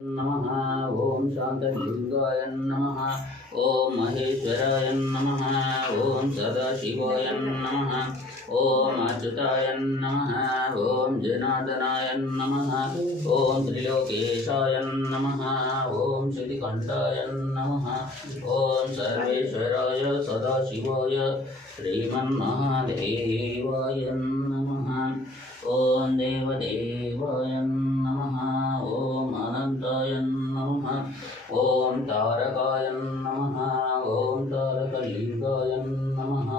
नमः। ओम शांतलिंगाय नमः। ओम महेश्वराय नमः। ओम सदाशिवाय नमः। ओम अच्युताय नमः। ओम जनार्दनाय नमः। ओम त्रिलोकेशाय नमः। ओम श्रीकंठाय नमः। ओम सर्वेश्वराय सदाशिवाय श्रीमन्महादेवाय नमः। ओम देवदेवाय नमः। ओम अनंताय नमः। ओम तारकाय नमः। ओम तारकलिंगाय नमः।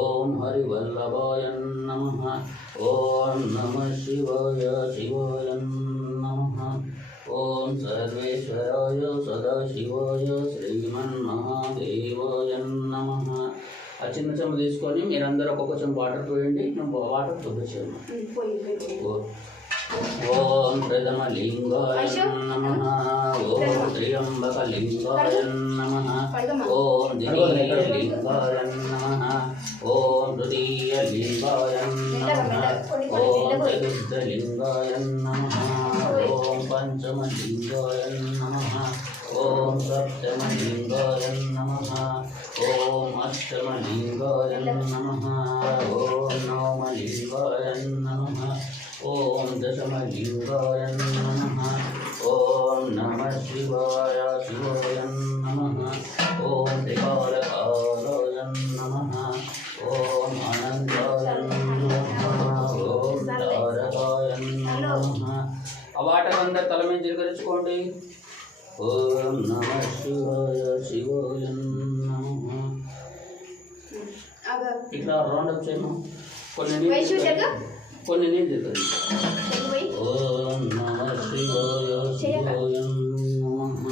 ओम हरिवल्लभाय नमः। ओम नमः शिवाय शिवाय नमः। ओम सर्वेश्वराय सदाशिवाय श्रीमन्महादेवाय नमः। ఆ చిన్న చెంబు తీసుకొని మీరందరూ ఒక్కొక్క చెంబు వాటర్ పోయండి. నేను వాటర్ చూపించాను. ఓం ప్రథమలింగాయ నమః. ఓం త్ర్యంబకలింగాయ నమః. ఓం ద్వితీయలింగాయ నమః. ఓం తృతీయలింగాయ నమః. ఓం చతుర్థలింగాయ నమః. ఓం పంచమలింగాయ నమః. ఓం సప్తమలింగాయ నమః. ఓం అష్టమలింగాయ నమః. ఓం నవమలింగాయ నమః. ఓం దశమలింగాయ నమః. ఓం నమః శివాయ శివాయ నమః. ఓం త్రికాలకాలాయ నమః. ఓం అనంతాయ నమః. ఓం తారకాయ నమః. ఆ వాటర్ అందరు తల మీద చిలకరించుకోండి. ఓం నమః శివాయ శివాయ నమః. ఇట్లా రౌండ్ అప్ చేయము. కొన్ని నీళ్ళు చిలకరించు. ఓం నమః శివాయ శివాయ నమః.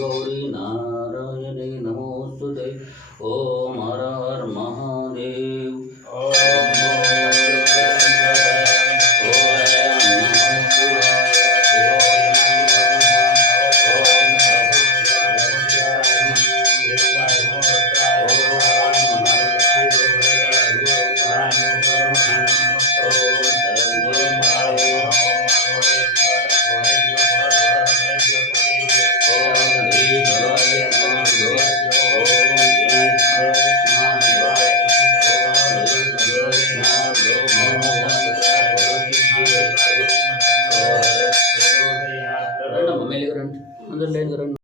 गौरी नारायणे नमोस्तुते। ओम हर हर महादेव।